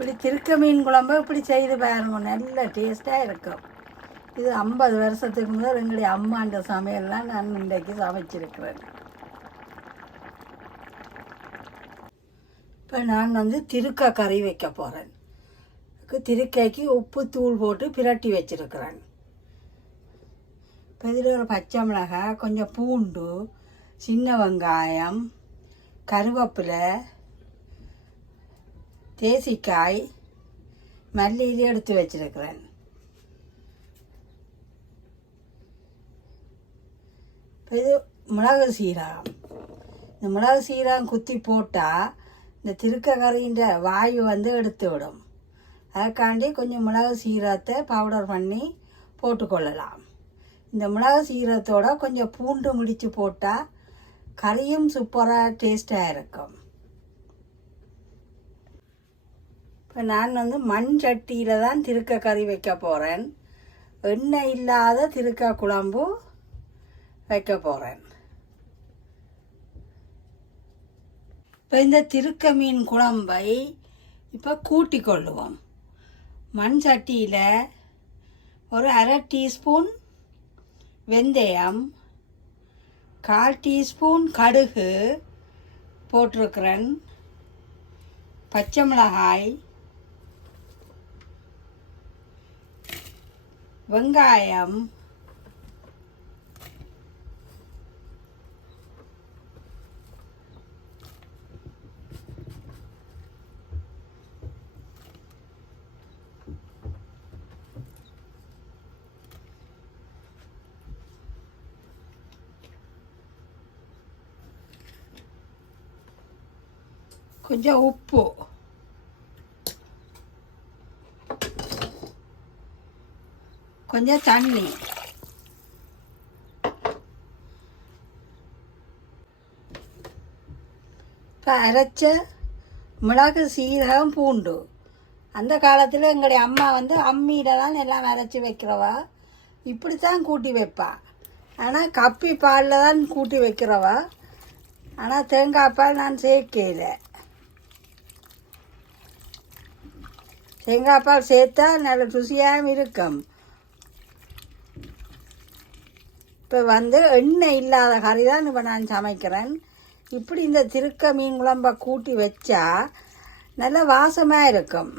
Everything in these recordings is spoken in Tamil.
இப்படி திருக்க மீன் குழம்பு இப்படி செய்து பாருங்க. நல்ல டேஸ்ட்டாக இருக்கும். இது ஐம்பது வருஷத்துக்கு முதல் எங்களுடைய அம்மாண்ட சமையல்லாம் நான் இன்றைக்கு சமைச்சிருக்கிறேன். இப்போ நான் வந்து திருக்க கறி வைக்க போகிறேன் திருக்கைக்கு உப்பு தூள் போட்டு பிரட்டி வச்சுருக்கிறேன். இப்போ இதில் ஒரு பச்சை மிளகாய் கொஞ்சம் பூண்டு சின்ன வெங்காயம் கருவேப்பிலை தேசிக்காய் மல்லியிலே எடுத்து வச்சிருக்கிறேன். இது மிளகு சீரகம். இந்த மிளகு சீரகம் குத்தி போட்டால் இந்த திருக்க கறின்ற வாயு வந்து எடுத்து விடும். அதுக்காண்டி கொஞ்சம் மிளகு சீரகத்தை பவுடர் பண்ணி போட்டுக்கொள்ளலாம். இந்த மிளகு சீரகத்தோட கொஞ்சம் பூண்டு முடித்து போட்டால் கறியும் சூப்பராக டேஸ்ட்டாக இருக்கும். இப்போ நான் வந்து மண் சட்டியில் தான் திருக்க கறி வைக்க போகிறேன் எண்ணெய் இல்லாத திருக்க குழம்பு வைக்க போகிறேன் இப்போ இந்த திருக்க மீன் குழம்பை இப்போ கூட்டி கொள்ளுவோம். மண் சட்டியில் ஒரு அரை டீஸ்பூன் வெந்தயம் கால் டீஸ்பூன் கடுகு போட்டிருக்கிறேன். பச்சை மிளகாய் வெங்காயம் கொஞ்சம் உப்பு கொஞ்சம் தண்ணி. இப்போ அரைச்ச மிளகு சீரகம் பூண்டு. அந்த காலத்தில் எங்களுடைய அம்மா வந்து அம்மியில் தான் எல்லாம் அரைச்சி வைக்கிறவா. இப்படி தான் கூட்டி வைப்பா. ஆனால் கப்பி பாலில் தான் கூட்டி வைக்கிறவா. ஆனால் தேங்காய் பால் நான் சேர்க்கல. தேங்காய் பால் சேர்த்தா நல்ல ருசியாகவும் இருக்கும். இப்போ வந்து எண்ணெய் இல்லாத கறி தான் இப்போ நான் சமைக்கிறேன். இப்படி இந்த திருக்க மீன் குழம்பை கூட்டி வச்சா நல்ல வாசமாக இருக்கும்.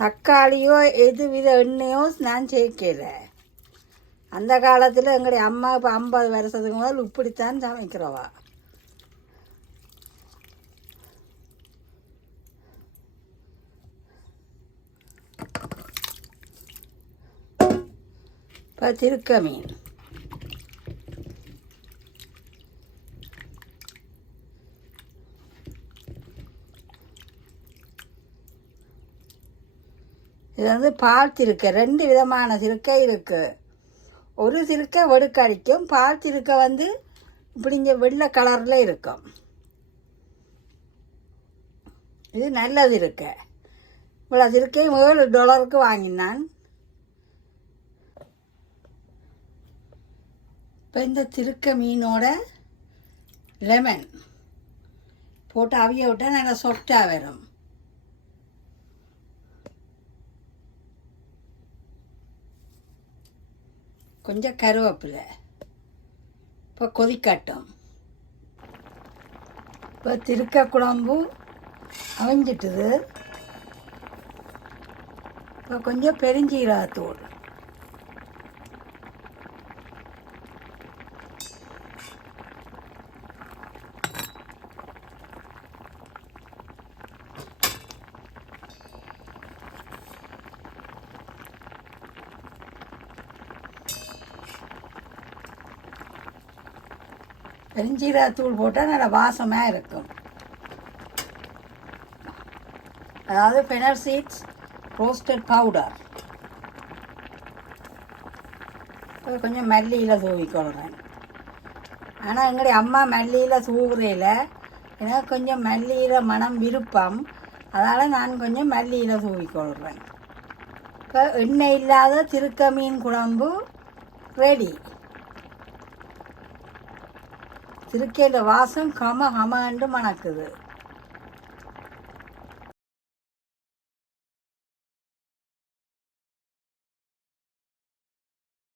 தக்காளியோ எது வித எண்ணெயோ நான் சேர்க்கல. அந்த காலத்தில் எங்களுடைய அம்மா இப்போ ஐம்பது வருஷத்துக்கு முதல் இப்படித்தான் சமைக்கிறவா. இப்போ மீன். இது வந்து பால் திருக்கை ரெண்டு விதமான திருக்கை இருக்குது ஒரு திருக்கை வெடுக்கடிக்கும் பால் திருக்கை வந்து இப்படி இங்கே வெள்ளை கலரில் இருக்கும். இது நல்லது இருக்க இவ்வளோ திருக்கையும் ஏழு டாலருக்கு வாங்கினான். இப்போ இந்த திருக்க மீனோட லெமன் போட்டு அவிய விட்டால் நல்லா சொட்டாக வரும். கொஞ்சம் கருவேப்பிலை. இப்போ கொதிக்கட்டும். இப்போ திருக்க குழம்பு அவிஞ்சிட்டுது. இப்போ கொஞ்சம் பெருஞ்சீரகத்தூள். பெருஞ்சீரகத்தூள் போட்டால் நல்லா வாசமாக இருக்கும். அதாவது ஃபெனர் சீட்ஸ் ரோஸ்டட் பவுடர் கொஞ்சம் மல்லியில் தூவிக்கொள்கிறேன் ஆனால் எங்களுடைய அம்மா மல்லியில் தூவுறையில் எனக்கு கொஞ்சம் மல்லியில் மனம் விருப்பம். அதனால் நான் கொஞ்சம் மல்லியில் தூவிக்கொள்கிறேன் இப்போ எண்ணெய் இல்லாத திருக்க மீன் குழம்பு ரெடி திருக்கையில் வாசம் கம கமண்டு மணக்குது.